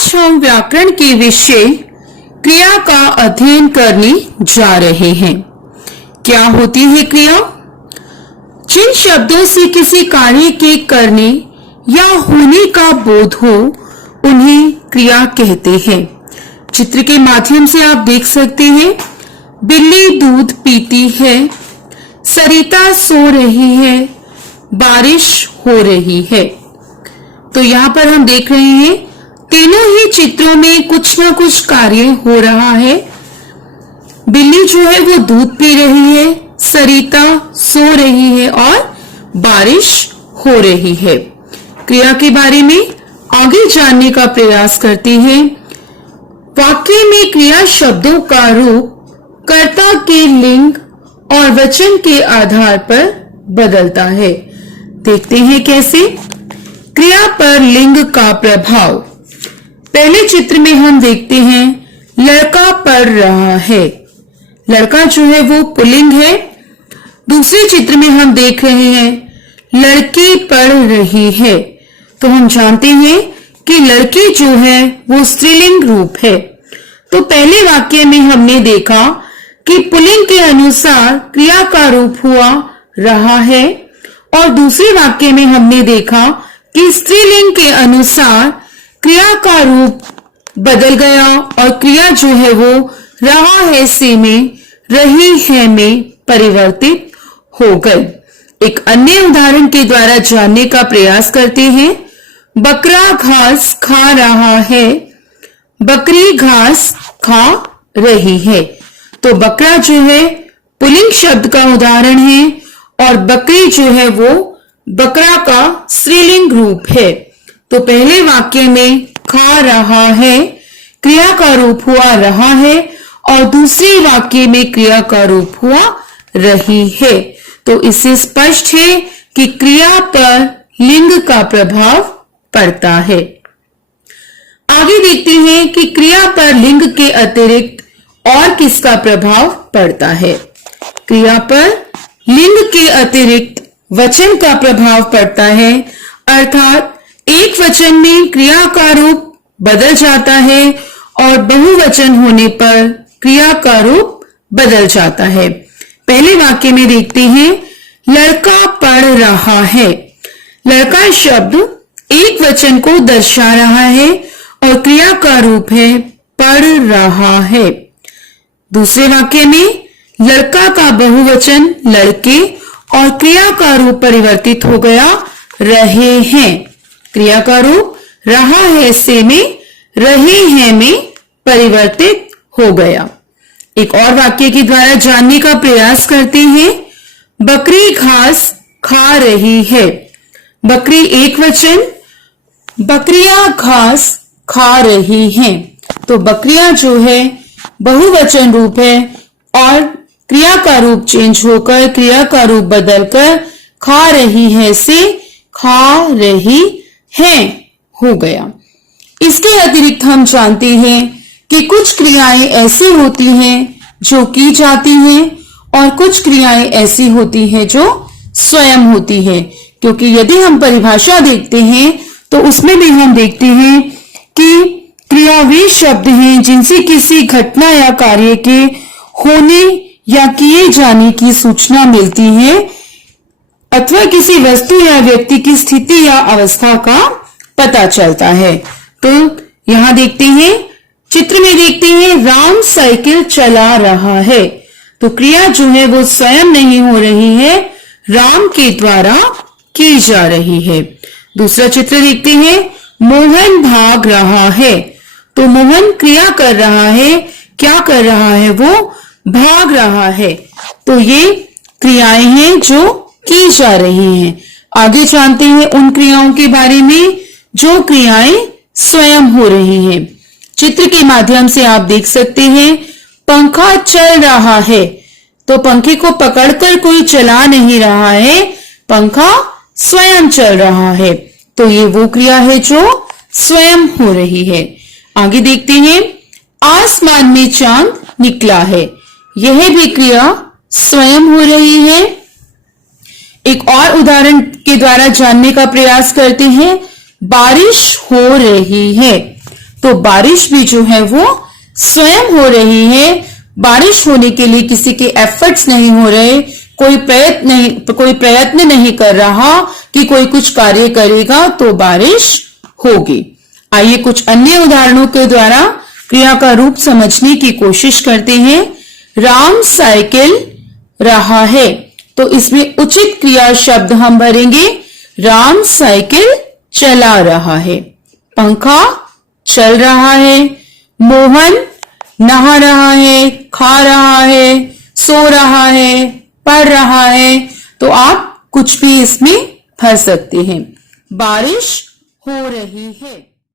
आज हम व्याकरण के विषय क्रिया का अध्ययन करने जा रहे हैं। क्या होती है क्रिया? जिन शब्दों से किसी कार्य के करने या होने का बोध हो उन्हें क्रिया कहते हैं। चित्र के माध्यम से आप देख सकते हैं, बिल्ली दूध पीती है, सरिता सो रही है, बारिश हो रही है। तो यहाँ पर हम देख रहे हैं तीनों ही चित्रों में कुछ ना कुछ कार्य हो रहा है। बिल्ली जो है वो दूध पी रही है, सरिता सो रही है और बारिश हो रही है। क्रिया के बारे में आगे जानने का प्रयास करते हैं। वाक्य में क्रिया शब्दों का रूप कर्ता के लिंग और वचन के आधार पर बदलता है। देखते हैं कैसे। क्रिया पर लिंग का प्रभाव। पहले चित्र में हम देखते हैं लड़का पढ़ रहा है। लड़का जो है वो पुल्लिंग है। दूसरे चित्र में हम देख रहे हैं लड़की पढ़ रही है। तो हम जानते हैं कि लड़की जो है वो स्त्रीलिंग रूप है। तो पहले वाक्य में हमने देखा कि पुल्लिंग के अनुसार क्रिया का रूप हुआ रहा है और दूसरे वाक्य में हमने देखा कि स्त्रीलिंग के अनुसार क्रिया का रूप बदल गया और क्रिया जो है वो रहा है से में रही है में परिवर्तित हो गई। एक अन्य उदाहरण के द्वारा जानने का प्रयास करते हैं। बकरा घास खा रहा है, बकरी घास खा रही है। तो बकरा जो है पुल्लिंग शब्द का उदाहरण है और बकरी जो है वो बकरा का स्त्रीलिंग रूप है। तो पहले वाक्य में खा रहा है क्रिया का रूप हुआ रहा है और दूसरे वाक्य में क्रिया का रूप हुआ रही है। तो इससे स्पष्ट है कि क्रिया पर लिंग का प्रभाव पड़ता है। आगे देखते हैं कि क्रिया पर लिंग के अतिरिक्त और किसका प्रभाव पड़ता है। क्रिया पर लिंग के अतिरिक्त वचन का प्रभाव पड़ता है, अर्थात एक वचन में क्रिया का रूप बदल जाता है और बहुवचन होने पर क्रिया का रूप बदल जाता है। पहले वाक्य में देखते हैं लड़का पढ़ रहा है। लड़का शब्द एक वचन को दर्शा रहा है और क्रिया का रूप है पढ़ रहा है। दूसरे वाक्य में लड़का का बहुवचन लड़के और क्रिया का रूप परिवर्तित हो गया रहे हैं। क्रिया का रूप रहा है से में रहे हैं में परिवर्तित हो गया। एक और वाक्य के द्वारा जानने का प्रयास करते हैं। बकरी घास खा रही है। बकरी एक वचन, बकरियां घास खा रही हैं। तो बकरियां जो है बहुवचन रूप है और क्रिया का रूप चेंज होकर क्रिया का रूप बदलकर खा रही है से खा रही हैं हो गया। इसके अतिरिक्त हम जानते हैं कि कुछ क्रियाएं ऐसी होती हैं जो की जाती हैं और कुछ क्रियाएं ऐसी होती हैं जो स्वयं होती हैं। क्योंकि यदि हम परिभाषा देखते हैं तो उसमें भी हम देखते हैं कि क्रिया वे शब्द हैं जिनसे किसी घटना या कार्य के होने या किए जाने की सूचना मिलती है अथवा किसी वस्तु या व्यक्ति की स्थिति या अवस्था का पता चलता है। तो यहां देखते हैं, चित्र में देखते हैं राम साइकिल चला रहा है। तो क्रिया जो है वो स्वयं नहीं हो रही है, राम के द्वारा की जा रही है। दूसरा चित्र देखते हैं मोहन भाग रहा है। तो मोहन क्रिया कर रहा है, क्या कर रहा है वो भाग रहा है। तो ये क्रियाएं हैं जो की जा रही हैं। आगे जानते हैं उन क्रियाओं के बारे में जो क्रियाएं स्वयं हो रही हैं। चित्र के माध्यम से आप देख सकते हैं पंखा चल रहा है। तो पंखे को पकड़कर कोई चला नहीं रहा है, पंखा स्वयं चल रहा है। तो ये वो क्रिया है जो स्वयं हो रही है। आगे देखते हैं आसमान में चांद निकला है। यह भी क्रिया स्वयं हो रही है। एक और उदाहरण के द्वारा जानने का प्रयास करते हैं। बारिश हो रही है। तो बारिश भी जो है वो स्वयं हो रही है। बारिश होने के लिए किसी के एफर्ट्स नहीं हो रहे, कोई प्रयत्न नहीं कर रहा कि कोई कुछ कार्य करेगा तो बारिश होगी। आइए कुछ अन्य उदाहरणों के द्वारा क्रिया का रूप समझने की कोशिश करते हैं। राम साइकिल रहा है, तो इसमें उचित क्रिया शब्द हम भरेंगे। राम साइकिल चला रहा है। पंखा चल रहा है। मोहन नहा रहा है, खा रहा है, सो रहा है, पढ़ रहा है। तो आप कुछ भी इसमें भर सकते हैं। बारिश हो रही है।